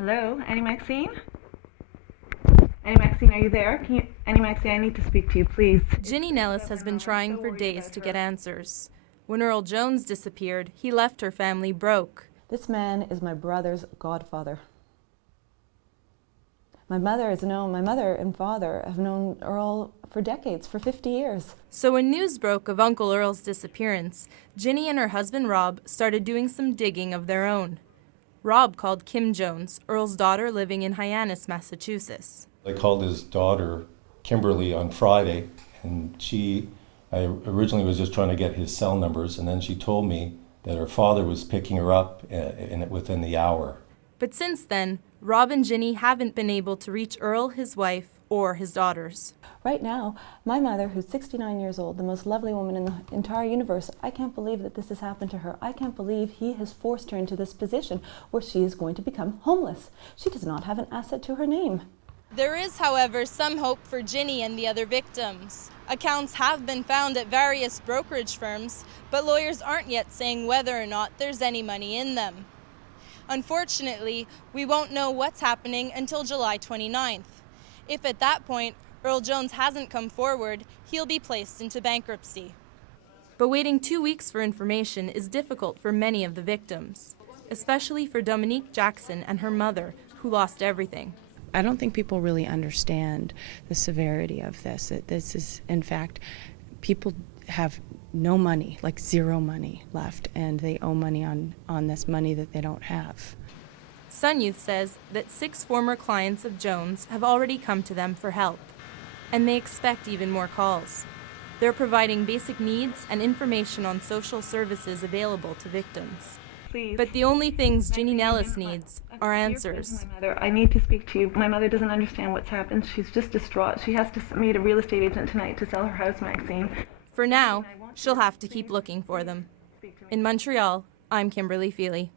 Hello, Annie Maxine? Annie Maxine, are you there? Annie Maxine, I need to speak to you, please. Ginny Nellis has been trying for days to get answers. When Earl Jones disappeared, he left her family broke. This man is my brother's godfather. My mother and father have known Earl for decades, for 50 years. So when news broke of Uncle Earl's disappearance, Ginny and her husband Rob started doing some digging of their own. Rob called Kim Jones, Earl's daughter living in Hyannis, Massachusetts. I called his daughter, Kimberly, on Friday, and I originally was just trying to get his cell numbers, and then she told me that her father was picking her up within the hour. But since then, Rob and Ginny haven't been able to reach Earl, his wife, or his daughters. Right now, my mother, who's 69 years old, the most lovely woman in the entire universe, I can't believe that this has happened to her. I can't believe he has forced her into this position where she is going to become homeless. She does not have an asset to her name. There is, however, some hope for Ginny and the other victims. Accounts have been found at various brokerage firms, but lawyers aren't yet saying whether or not there's any money in them. Unfortunately, we won't know what's happening until July 29th. If at that point Earl Jones hasn't come forward, he'll be placed into bankruptcy. But waiting 2 weeks for information is difficult for many of the victims, especially for Dominique Jackson and her mother, who lost everything. I don't think people really understand the severity of this. This is, in fact, people have no money, like zero money left, and they owe money on this money that they don't have. Sun Youth says that 6 former clients of Jones have already come to them for help, and they expect even more calls. They're providing basic needs and information on social services available to victims. Please. But the only things Ginny Nellis needs are answers. My mother, I need to speak to you. My mother doesn't understand what's happened. She's just distraught. She has to meet a real estate agent tonight to sell her house, Maxine. For now, she'll have to keep looking for them. In Montreal, I'm Kimberly Feely.